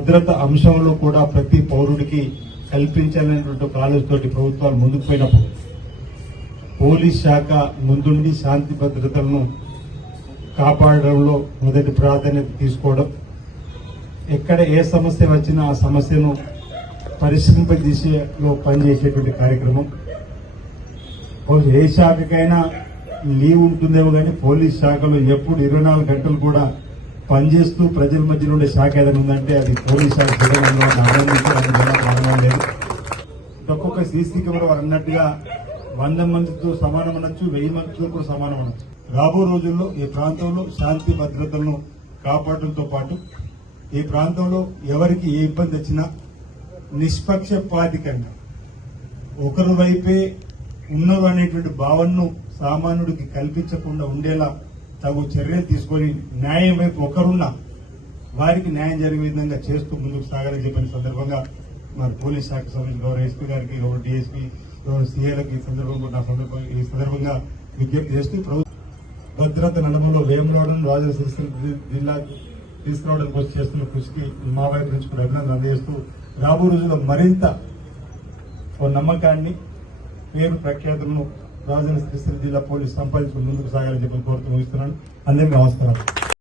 భద్రత అంశంలో కూడా ప్రతి పౌరుడికి కల్పించాలనేటువంటి ఒక ఆలోచనతోటి ప్రభుత్వాలు ముందుకు పోయినప్పుడు పోలీస్ శాఖ ముందుండి శాంతి భద్రతలను కాపాడడంలో మొదటి ప్రాధాన్యత తీసుకోవడం, ఎక్కడ ఏ సమస్య వచ్చినా ఆ సమస్యను పరిష్కరింప దిశలో పనిచేసేటువంటి కార్యక్రమం. ఏ శాఖకైనా లీవ్ ఉంటుందేమో కానీ పోలీస్ శాఖలో ఎప్పుడు 24 గంటలు కూడా పనిచేస్తూ ప్రజల మధ్యలో ఉండే శాఖ ఏదైనా ఉందంటే అది పోలీస్ శాఖ. లేదు ఒక్కొక్క సీసీ కెమెరా వారు అన్నట్టుగా 100 మందితో సమానం అనొచ్చు, 1000 మందితో కూడా సమానం అనొచ్చు. రాబో రోజుల్లో ఈ ప్రాంతంలో శాంతి భద్రతలను కాపాడటంతో పాటు ఈ ప్రాంతంలో ఎవరికి ఏ ఇబ్బంది వచ్చినా నిష్పక్షపాతికంగా ఒకరి వైపే ఉన్నారు అనేటువంటి భావనను సామాన్యుడికి కల్పించకుండా ఉండేలా తగు చర్యలు తీసుకొని న్యాయం వైపు ఒకరున్నా వారికి న్యాయం జరిగే విధంగా చేస్తూ ముందుకు సాగాలని చెప్పిన సందర్భంగా మన పోలీస్ శాఖ సంబంధించిన గౌరవ ఎస్పీ గారికి, గౌరవ డీఎస్పీ, గౌరవ సీఏలకు ఈ సందర్భంగా విజ్ఞప్తి చేస్తూ ప్రభుత్వ భద్రత నడమలో వేములవాడను రాజన్న సిరిసిల్ల జిల్లా తీసుకురావడానికి వచ్చి చేస్తున్న కృషికి మా వైపు నుంచి కూడా అభినందనలు అందజేస్తూ రాబో రోజుల్లో మరింత ఓ నమ్మకాన్ని, పేరు ప్రఖ్యాతులను రాజన్న సిరిసిల్ల జిల్లా పోలీసు సంపాదించుకుని ముందుకు సాగాలని చెప్పి కోరుతూ ముగిస్తున్నాను. అందరికీ నమస్కారం.